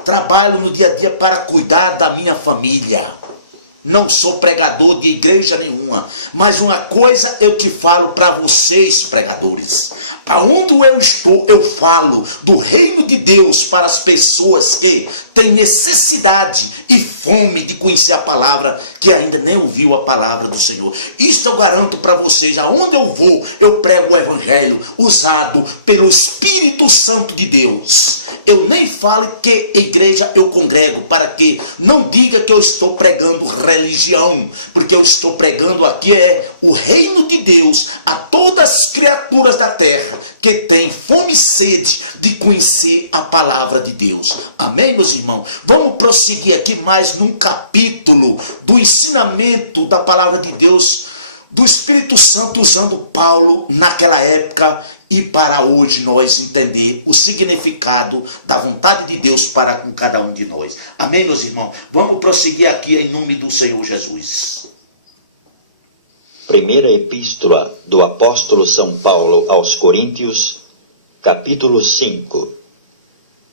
trabalho no dia a dia para cuidar da minha família. Não sou pregador de igreja nenhuma, mas uma coisa eu te falo para vocês, pregadores. Aonde eu estou, eu falo do reino de Deus para as pessoas que têm necessidade e fome de conhecer a palavra, que ainda nem ouviu a palavra do Senhor. Isto eu garanto para vocês. Aonde eu vou, eu prego o Evangelho usado pelo Espírito Santo de Deus. Eu nem falo que igreja eu congrego, para que não diga que eu estou pregando religião, porque eu estou pregando aqui o reino de Deus a todas as criaturas da terra que têm fome e sede de conhecer a palavra de Deus. Amém, meus irmãos? Vamos prosseguir aqui mais num capítulo do ensinamento da palavra de Deus, do Espírito Santo usando Paulo naquela época, e para hoje nós entender o significado da vontade de Deus para com cada um de nós. Amém, meus irmãos? Vamos prosseguir aqui em nome do Senhor Jesus. Primeira Epístola do Apóstolo São Paulo aos Coríntios, capítulo 5.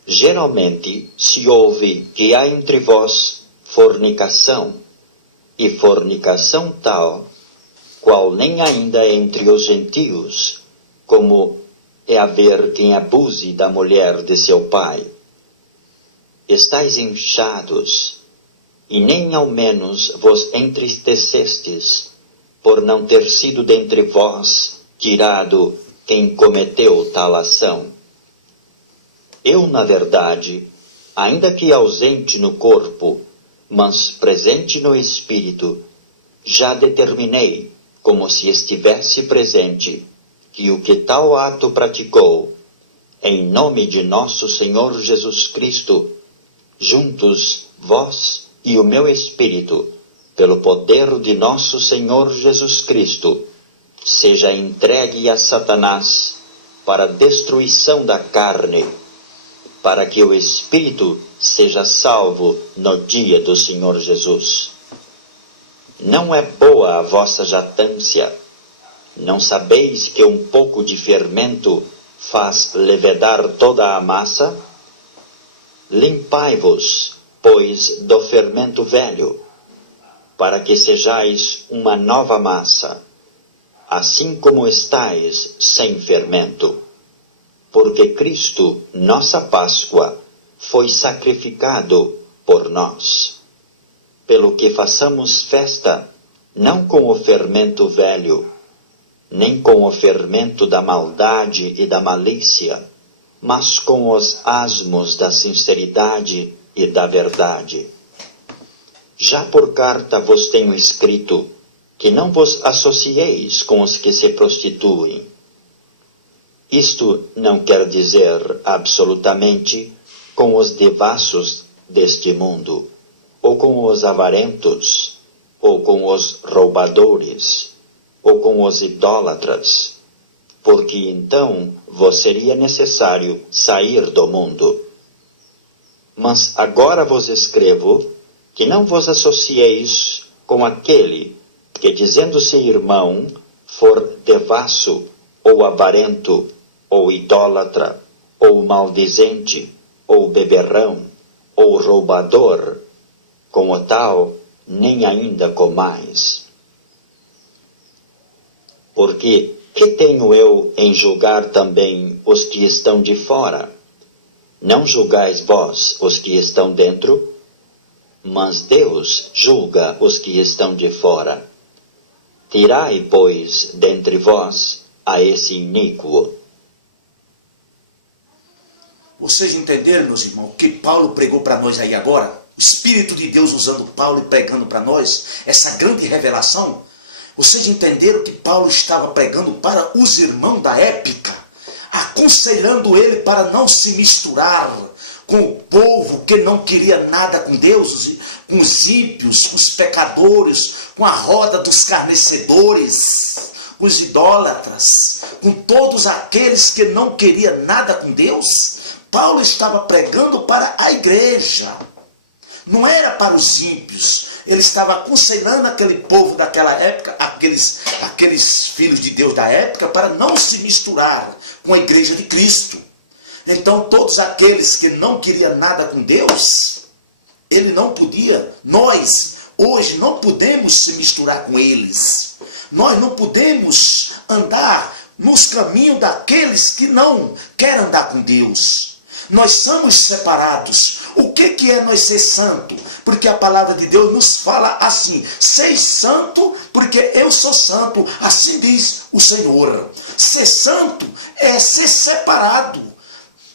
Geralmente se ouve que há entre vós fornicação, e fornicação tal, qual nem ainda é entre os gentios, como é haver quem abuse da mulher de seu pai. Estais inchados, e nem ao menos vos entristecestes, por não ter sido dentre vós tirado quem cometeu tal ação. Eu, na verdade, ainda que ausente no corpo, mas presente no espírito, já determinei, como se estivesse presente, que o que tal ato praticou, em nome de nosso Senhor Jesus Cristo, juntos vós e o meu espírito, pelo poder de nosso Senhor Jesus Cristo, seja entregue a Satanás para destruição da carne, para que o espírito seja salvo no dia do Senhor Jesus. Não é boa a vossa jactância. Não sabeis que um pouco de fermento faz levedar toda a massa? Limpai-vos, pois, do fermento velho, para que sejais uma nova massa, assim como estáis sem fermento. Porque Cristo, nossa Páscoa, foi sacrificado por nós. Pelo que façamos festa, não com o fermento velho, nem com o fermento da maldade e da malícia, mas com os asmos da sinceridade e da verdade. Já por carta vos tenho escrito que não vos associeis com os que se prostituem. Isto não quer dizer absolutamente com os devassos deste mundo, ou com os avarentos, ou com os roubadores, ou com os idólatras, porque então vos seria necessário sair do mundo. Mas agora vos escrevo que não vos associeis com aquele que, dizendo-se irmão, for devasso, ou avarento, ou idólatra, ou maldizente, ou beberrão, ou roubador, com o tal nem ainda comais. Porque que tenho eu em julgar também os que estão de fora? Não julgais vós os que estão dentro? Mas Deus julga os que estão de fora. Tirai, pois, dentre vós a esse iníquo. Vocês entenderam, meus irmãos, o que Paulo pregou para nós aí agora? O Espírito de Deus usando Paulo e pregando para nós essa grande revelação. Vocês entenderam que Paulo estava pregando para os irmãos da época, aconselhando ele para não se misturar com o povo que não queria nada com Deus, com os ímpios, com os pecadores, com a roda dos escarnecedores, com os idólatras, com todos aqueles que não queriam nada com Deus. Paulo estava pregando para a igreja, não era para os ímpios. Ele estava aconselhando aquele povo daquela época, aqueles filhos de Deus da época, para não se misturar com a igreja de Cristo. Então todos aqueles que não queriam nada com Deus, ele não podia, nós hoje não podemos se misturar com eles. Nós não podemos andar nos caminhos daqueles que não querem andar com Deus. Nós somos separados. O que é nós ser santo? Porque a palavra de Deus nos fala assim: seis santo, porque eu sou santo. Assim diz o Senhor. Ser santo é ser separado.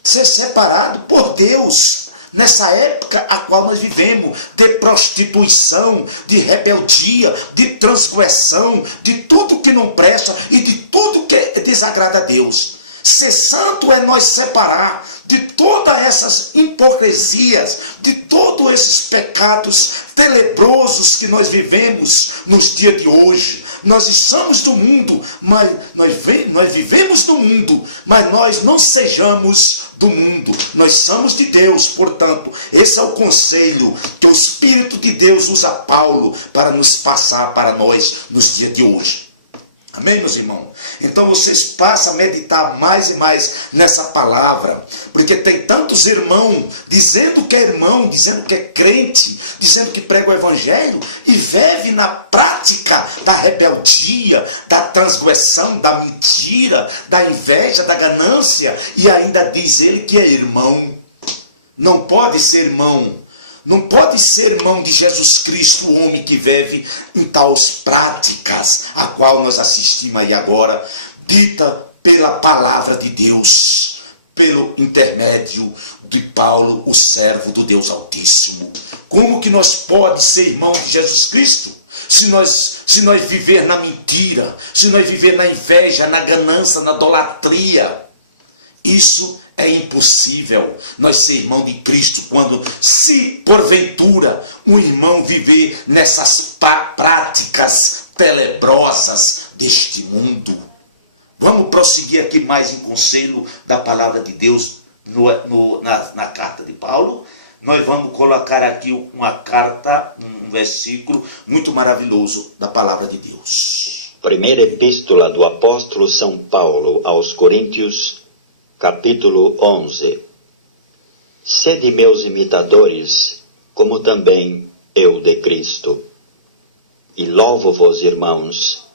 Ser separado por Deus. Nessa época a qual nós vivemos, de prostituição, de rebeldia, de transgressão, de tudo que não presta e de tudo que desagrada a Deus. Ser santo é nós separar de todas essas hipocrisias, de todos esses pecados tenebrosos que nós vivemos nos dias de hoje. Nós estamos do mundo, mas nós vivemos do mundo, mas nós não sejamos do mundo. Nós somos de Deus, portanto, esse é o conselho que o Espírito de Deus usa Paulo para nos passar para nós nos dias de hoje. Amém, meus irmãos? Então vocês passam a meditar mais e mais nessa palavra, porque tem tantos irmãos dizendo que é irmão, dizendo que é crente, dizendo que prega o evangelho e vive na prática da rebeldia, da transgressão, da mentira, da inveja, da ganância, e ainda diz ele que é irmão. Não pode ser irmão. Não pode ser irmão de Jesus Cristo, o homem que vive em tais práticas, a qual nós assistimos aí agora, dita pela palavra de Deus, pelo intermédio de Paulo, o servo do Deus Altíssimo. Como que nós podemos ser irmão de Jesus Cristo? Se nós viver na mentira, se nós viver na inveja, na ganância, na idolatria, isso é impossível nós ser irmão de Cristo quando, se porventura, um irmão viver nessas práticas tenebrosas deste mundo. Vamos prosseguir aqui mais em conselho da palavra de Deus na carta de Paulo. Nós vamos colocar aqui uma carta, um versículo muito maravilhoso da palavra de Deus. Primeira epístola do apóstolo São Paulo aos Coríntios, capítulo 11. Sede meus imitadores, como também eu de Cristo. E louvo-vos, irmãos,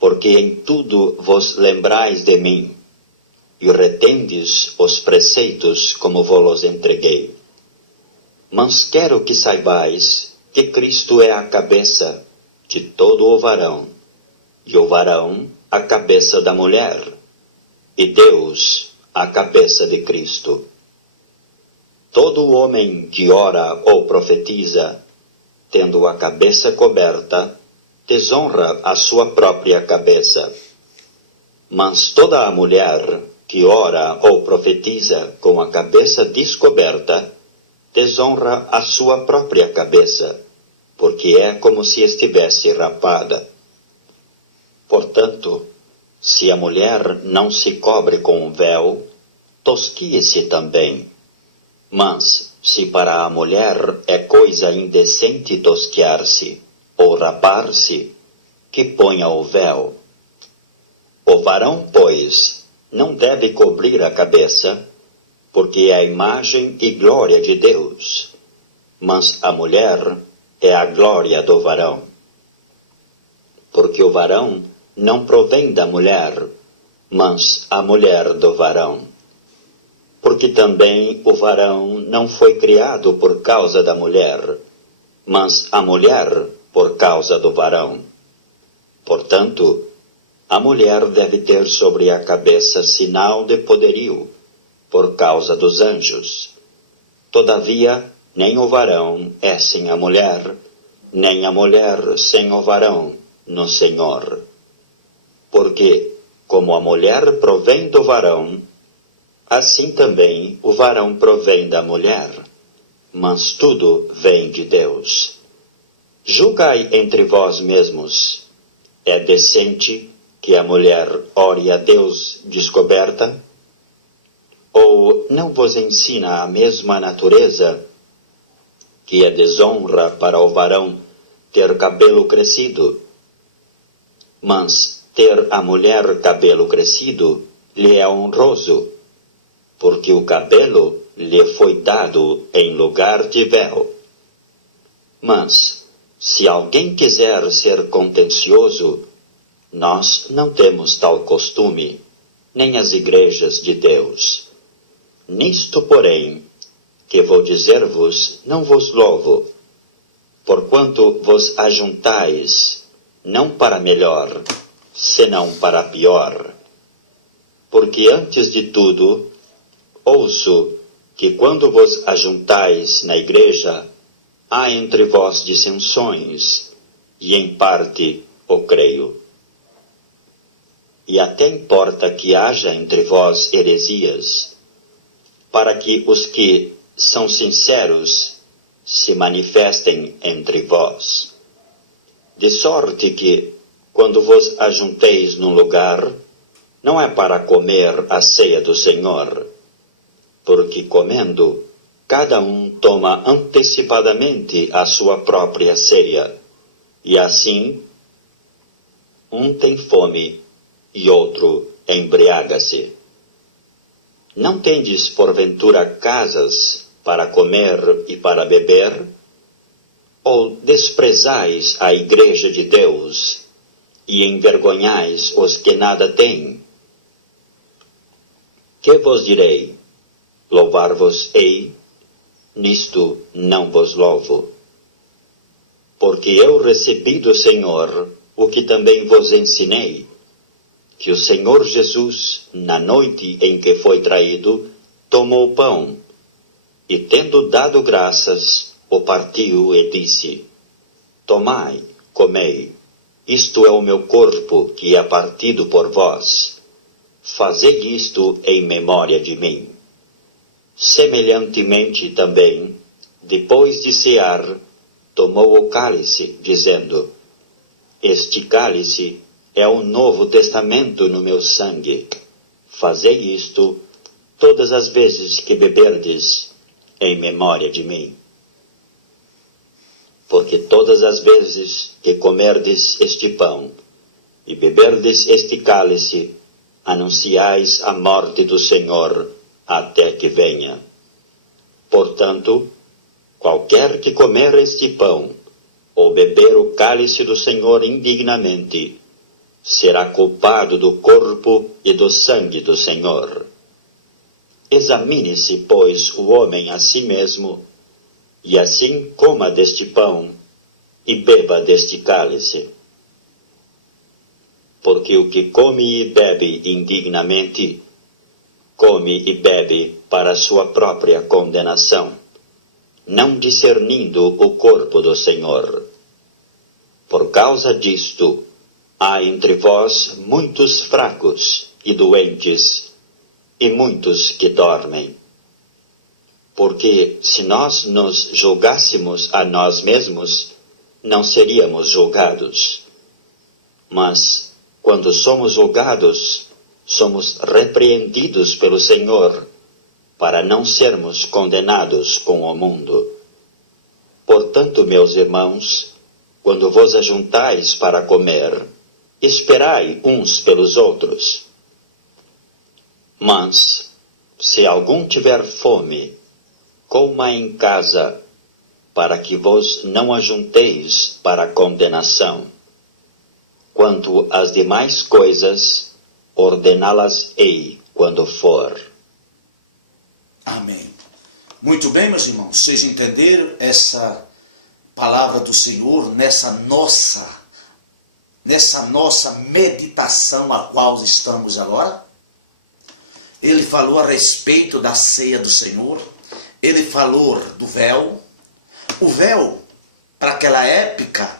porque em tudo vos lembrais de mim, e retendes os preceitos como vos entreguei. Mas quero que saibais que Cristo é a cabeça de todo o varão, e o varão a cabeça da mulher, e Deus a cabeça de Cristo. Todo homem que ora ou profetiza, tendo a cabeça coberta, desonra a sua própria cabeça. Mas toda a mulher que ora ou profetiza com a cabeça descoberta, desonra a sua própria cabeça, porque é como se estivesse rapada. Portanto, se a mulher não se cobre com um véu, tosquie-se também. Mas, se para a mulher é coisa indecente tosquiar-se ou rapar-se, que ponha o véu. O varão, pois, não deve cobrir a cabeça, porque é a imagem e glória de Deus, mas a mulher é a glória do varão. Porque o varão não provém da mulher, mas a mulher do varão. Porque também o varão não foi criado por causa da mulher, mas a mulher por causa do varão. Portanto, a mulher deve ter sobre a cabeça sinal de poderio, por causa dos anjos. Todavia, nem o varão é sem a mulher, nem a mulher sem o varão, no Senhor. Porque, como a mulher provém do varão, assim também o varão provém da mulher, mas tudo vem de Deus. Julgai entre vós mesmos: é decente que a mulher ore a Deus descoberta? Ou não vos ensina a mesma natureza que é desonra para o varão ter cabelo crescido? Mas ter a mulher cabelo crescido lhe é honroso, porque o cabelo lhe foi dado em lugar de véu. Mas, se alguém quiser ser contencioso, nós não temos tal costume, nem as igrejas de Deus. Nisto, porém, que vou dizer-vos, não vos louvo, porquanto vos ajuntais, não para melhor, senão para pior. Porque antes de tudo, ouço que quando vos ajuntais na igreja, há entre vós dissensões, e em parte o creio. E até importa que haja entre vós heresias, para que os que são sinceros se manifestem entre vós. De sorte que, quando vos ajunteis num lugar, não é para comer a ceia do Senhor, porque comendo, cada um toma antecipadamente a sua própria ceia, e assim, um tem fome e outro embriaga-se. Não tendes, porventura, casas para comer e para beber? Ou desprezais a igreja de Deus e envergonhais os que nada têm? Que vos direi? Louvar-vos-ei? Nisto não vos louvo. Porque eu recebi do Senhor o que também vos ensinei, que o Senhor Jesus, na noite em que foi traído, tomou o pão, e tendo dado graças, o partiu e disse: Tomai, comei, isto é o meu corpo que é partido por vós. Fazei isto em memória de mim. Semelhantemente também, depois de cear, tomou o cálice, dizendo: Este cálice é o novo testamento no meu sangue. Fazei isto todas as vezes que beberdes, em memória de mim. Porque todas as vezes que comerdes este pão e beberdes este cálice, anunciais a morte do Senhor até que venha. Portanto, qualquer que comer este pão ou beber o cálice do Senhor indignamente, será culpado do corpo e do sangue do Senhor. Examine-se, pois, o homem a si mesmo, e assim coma deste pão e beba deste cálice. Porque o que come e bebe indignamente, come e bebe para sua própria condenação, não discernindo o corpo do Senhor. Por causa disto, há entre vós muitos fracos e doentes, e muitos que dormem. Porque se nós nos julgássemos a nós mesmos, não seríamos julgados. Mas, quando somos julgados, somos repreendidos pelo Senhor, para não sermos condenados com o mundo. Portanto, meus irmãos, quando vos ajuntais para comer, esperai uns pelos outros. Mas, se algum tiver fome, coma em casa, para que vos não ajunteis para a condenação. Quanto às demais coisas, ordená-las-ei quando for. Amém. Muito bem, meus irmãos, vocês entenderam essa palavra do Senhor nessa nossa meditação a qual estamos agora? Ele falou a respeito da ceia do Senhor, ele falou do véu. O véu, para aquela época,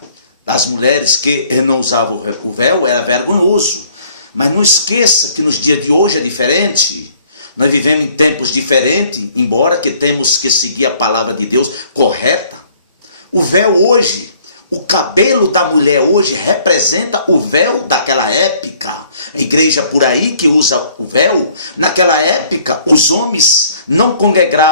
as mulheres que não usavam o véu era vergonhoso. Mas não esqueça que nos dias de hoje é diferente. Nós vivemos em tempos diferentes, embora que temos que seguir a palavra de Deus correta. O véu hoje, o cabelo da mulher hoje representa o véu daquela época. A igreja por aí que usa o véu, naquela época os homens não congregavam